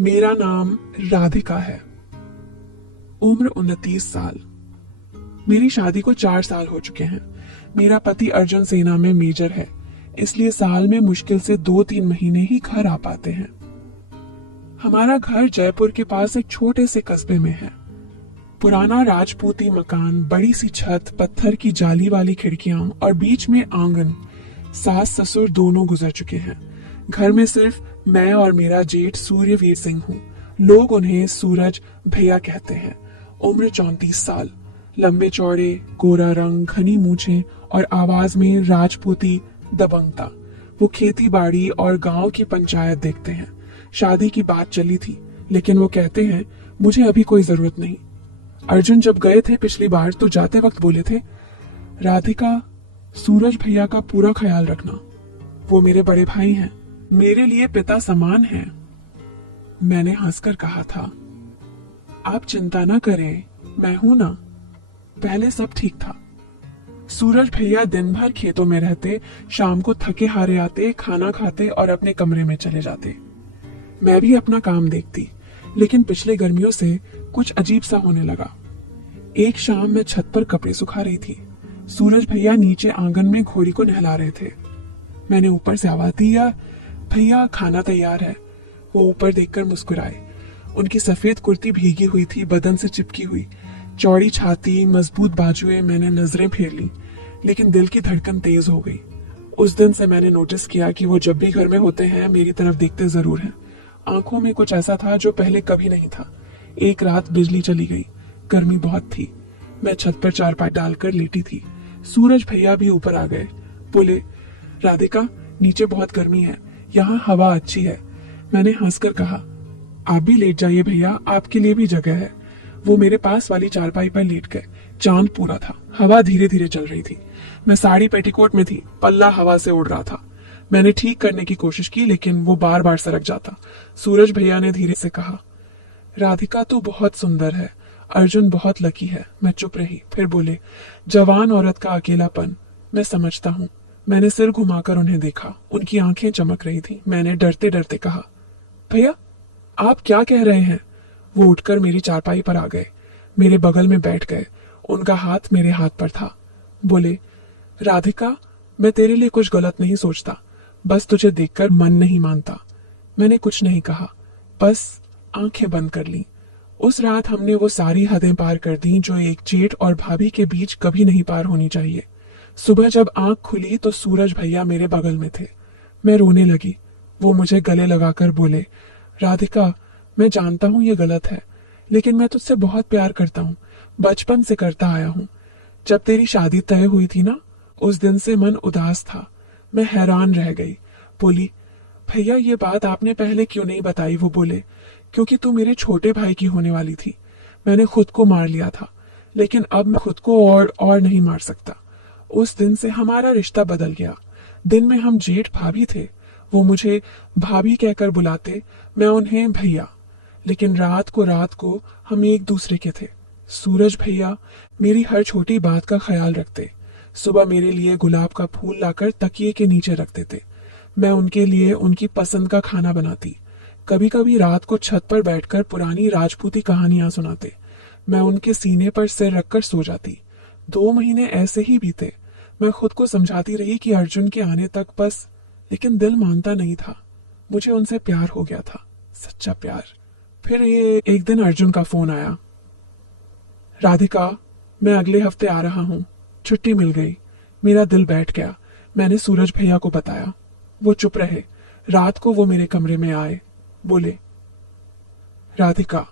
मेरा नाम राधिका है। उम्र 29 साल। मेरी शादी को 4 साल हो चुके हैं। मेरा पति अर्जुन सेना में मेजर है, इसलिए साल में मुश्किल से 2-3 महीने ही घर आ पाते हैं। हमारा घर जयपुर के पास एक छोटे से कस्बे में है। पुराना राजपूती मकान, बड़ी सी छत, पत्थर की जाली वाली खिड़कियां और बीच में आंगन। सास ससुर दोनों गुजर चुके हैं। घर में सिर्फ मैं और मेरा जेठ सूर्यवीर सिंह हूँ। लोग उन्हें सूरज भैया कहते हैं। उम्र 34 साल। लंबे चौड़े, गोरा रंग, घनी मूछें और आवाज में राजपूती दबंगता। वो खेती बाड़ी और गांव की पंचायत देखते हैं। शादी की बात चली थी, लेकिन वो कहते हैं मुझे अभी कोई जरूरत नहीं। अर्जुन जब गए थे पिछली बार तो जाते वक्त बोले थे, राधिका, सूरज भैया का पूरा ख्याल रखना। वो मेरे बड़े भाई हैं, मेरे लिए पिता समान हैं। मैंने हंसकर कहा था, आप चिंता न करें, मैं हूं ना। पहले सब ठीक था। सूरज भैया दिन भर खेतों में रहते, शाम को थके हारे आते, खाना खाते और अपने कमरे में चले जाते। मैं भी अपना काम देखती, लेकिन पिछले गर्मियों से कुछ अजीब सा होने लगा। एक शाम मैं छत पर कपड़े सुखा रही थी। सूरज भैया नीचे आंगन में घोड़ी को नहला रहे थे। मैंने ऊपर से आवाज दी, भैया खाना तैयार है। वो ऊपर देखकर मुस्कुराए। उनकी सफेद कुर्ती भीगी हुई थी, बदन से चिपकी हुई, चौड़ी छाती, मजबूत बाजुएं। मैंने नजरें फेर ली, लेकिन दिल की धड़कन तेज हो गई। उस दिन से मैंने नोटिस किया कि वो जब भी घर में होते हैं मेरी तरफ देखते जरूर हैं। आंखों में कुछ ऐसा था जो पहले कभी नहीं था। एक रात बिजली चली गई, गर्मी बहुत थी। मैं छत पर चारपाई डालकर लेटी थी। सूरज भैया भी ऊपर आ गए। बोले, राधिका, नीचे बहुत गर्मी है, यहाँ हवा अच्छी है। मैंने हंसकर कहा, आप भी लेट जाइए भैया, आपके लिए भी जगह है। वो मेरे पास वाली चारपाई पर लेट गए। चांद पूरा था, हवा धीरे धीरे चल रही थी। मैं साड़ी पेटीकोट में थी, पल्ला हवा से उड़ रहा था। मैंने ठीक करने की कोशिश की, लेकिन वो बार बार सरक जाता। सूरज भैया ने धीरे से कहा, राधिका तू बहुत सुंदर है, अर्जुन बहुत लकी है। मैं चुप रही। फिर बोले, जवान औरत का अकेलापन, मैं समझता हूँ। मैंने सिर घुमाकर उन्हें देखा। उनकी आंखें चमक रही थी। मैंने डरते डरते कहा, भैया आप क्या कह रहे हैं? वो उठकर मेरी चारपाई पर आ गए, मेरे बगल में बैठ गए। उनका हाथ मेरे हाथ पर था। बोले, राधिका, मैं तेरे लिए कुछ गलत नहीं सोचता, बस तुझे देखकर मन नहीं मानता। मैंने कुछ नहीं कहा, बस आंखें बंद कर ली। उस रात हमने वो सारी हदें पार कर दी जो एक जेठ और भाभी के बीच कभी नहीं पार होनी चाहिए। सुबह जब आंख खुली तो सूरज भैया मेरे बगल में थे। मैं रोने लगी। वो मुझे गले लगाकर बोले, राधिका, मैं जानता हूँ ये गलत है, लेकिन मैं तुझसे बहुत प्यार करता हूँ, बचपन से करता आया हूँ। जब तेरी शादी तय हुई थी ना, उस दिन से मन उदास था। मैं हैरान रह गई। बोली, भैया ये बात आपने पहले क्यों नहीं बताई? वो बोले, क्योंकि तू मेरे छोटे भाई की होने वाली थी। मैंने खुद को मार लिया था, लेकिन अब मैं खुद को और नहीं मार सकता। उस दिन से हमारा रिश्ता बदल गया। दिन में हम जेठ भाभी थे, वो मुझे भाभी कहकर बुलाते, मैं उन्हें भैया। लेकिन रात को हम एक दूसरे के थे। सूरज भैया मेरी हर छोटी बात का ख्याल रखते। सुबह मेरे लिए गुलाब का फूल लाकर तकिए के नीचे रख देते। मैं उनके लिए उनकी पसंद का खाना बनाती। कभी कभी रात को छत पर बैठकर पुरानी राजपूती कहानियां सुनाते। मैं उनके सीने पर सिर रखकर सो जाती। 2 महीने ऐसे ही बीते। मैं खुद को समझाती रही कि अर्जुन के आने तक बस, लेकिन दिल मानता नहीं था। मुझे उनसे प्यार हो गया था, सच्चा प्यार। फिर ये एक दिन अर्जुन का फोन आया, राधिका, मैं अगले हफ्ते आ रहा हूँ। छुट्टी मिल गई। मेरा दिल बैठ गया। मैंने सूरज भैया को बताया। वो चुप रहे। रात को वो मेरे कमरे में आए। बोले, राधिका,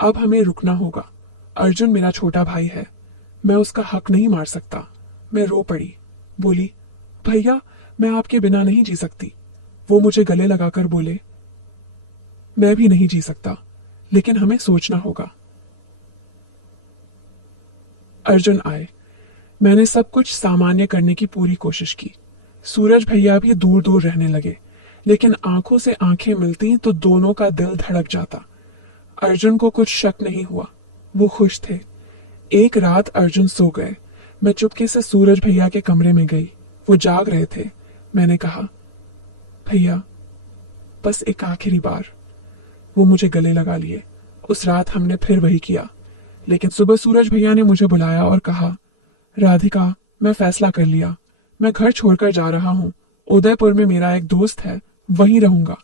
अब हमें रुकना होगा। अर्जुन मेरा छोटा भाई है, मैं उसका हक नहीं मार सकता। मैं रो पड़ी। बोली, भैया मैं आपके बिना नहीं जी सकती। वो मुझे गले लगाकर बोले, मैं भी नहीं जी सकता, लेकिन हमें सोचना होगा। अर्जुन आए। मैंने सब कुछ सामान्य करने की पूरी कोशिश की। सूरज भैया भी दूर दूर रहने लगे, लेकिन आंखों से आंखें मिलती तो दोनों का दिल धड़क जाता। अर्जुन को कुछ शक नहीं हुआ, वो खुश थे। एक रात अर्जुन सो गए। मैं चुपके से सूरज भैया के कमरे में गई। वो जाग रहे थे। मैंने कहा, भैया बस एक आखिरी बार। वो मुझे गले लगा लिए। उस रात हमने फिर वही किया, लेकिन सुबह सूरज भैया ने मुझे बुलाया और कहा, राधिका, मैं फैसला कर लिया। मैं घर छोड़कर जा रहा हूँ। उदयपुर में मेरा एक दोस्त है, वहीं रहूंगा।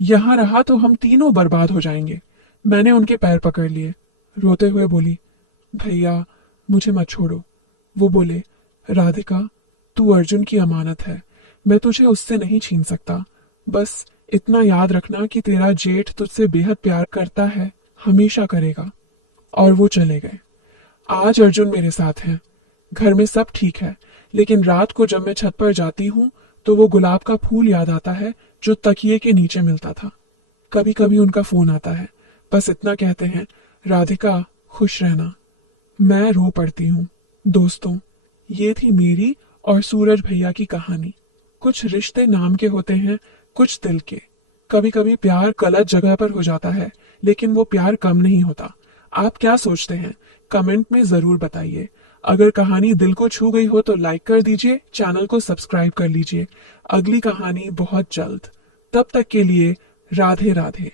यहाँ रहा तो हम तीनों बर्बाद हो जाएंगे। मैंने उनके पैर पकड़ लिए। रोते हुए बोली, भैया मुझे मत छोड़ो। वो बोले, राधिका, तू अर्जुन की अमानत है। मैं तुझे उससे नहीं छीन सकता। बस इतना याद रखना कि तेरा जेठ तुझसे बेहद प्यार करता है, हमेशा करेगा। और वो चले गए। आज अर्जुन मेरे साथ हैं। घर में सब ठीक है, लेकिन रात को जब मैं छत पर जाती हूँ तो वो गुलाब का फूल याद आता है जो तकिए के नीचे मिलता था। कभी कभी उनका फोन आता है, बस इतना कहते हैं, राधिका खुश रहना। मैं रो पड़ती हूँ। दोस्तों, ये थी मेरी और सूरज भैया की कहानी। कुछ रिश्ते नाम के होते हैं, कुछ दिल के। कभी कभी प्यार गलत जगह पर हो जाता है, लेकिन वो प्यार कम नहीं होता। आप क्या सोचते हैं? कमेंट में जरूर बताइए। अगर कहानी दिल को छू गई हो तो लाइक कर दीजिए, चैनल को सब्सक्राइब कर लीजिए। अगली कहानी बहुत जल्द। तब तक के लिए राधे राधे।